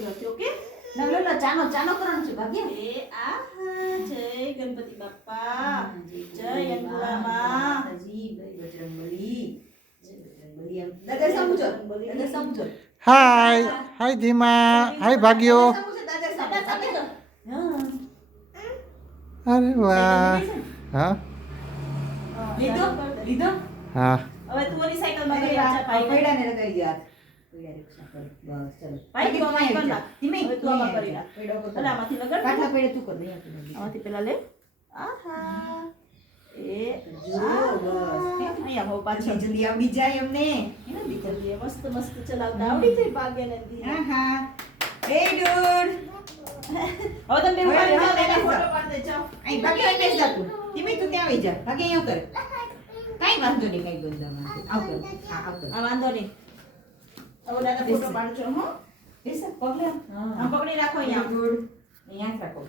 નથી. ઓકે ના લો લો ચાનો કરવાનો છે ભાગ્ય. એ આહા જય ગણપતિ બાપ્પા જય અંબુરામાં જી બજરંગબલી જય બજરંગબલી. દાદા સમજો દાદા સમજો. હાય હાય ધીમા હાય ભાગ્યો. દાદા સમજો. અરે વાહ. હા લીધો લીધો. હા હવે તું ઓલી સાયકલ માં ગઈ આછા ભાઈ પૈડા ને લગાવી દે હાથ. પૈડા રિક્ષા કર. બસ ચલો. ભાઈ તું આમાં કર નાખ. ધીમે હવે તું આમાં કરી નાખ. પૈડા ઉપર અરે આમાંથી લગાડ. પાછલા પૈડા તું કર દે. આમાંથી પેલા લે આહા એ જો બસ. અહીંયા હો પાછળ જલ્દી આવડી જાય અમને. એને દીકરી મસ્ત મસ્ત ચલાવતા આવડી જાય ભાગ્યને દી. આહા એ ડૂડ. હવે તમે બે હવે ઉભા હવે રહો, બેસી ફોટો જાઓ. પાડી દે જાઓ. અહીં ભાગ્ય અહીં બેસી જા તું. ધીમે તું ત્યાં આવી જા. ભાગ્ય અહીંયા કર. કાઈ વાંધો નહીં કાઈ વાંધો નહીં. આવ કર. હા આવ કર. આ વાંધો નહીં હવે દાદા ફોટો પાડજો હો બેસ પગલે. આમ પકડી રાખો અહીંયા ગુડ. અહીંયા જ રાખો.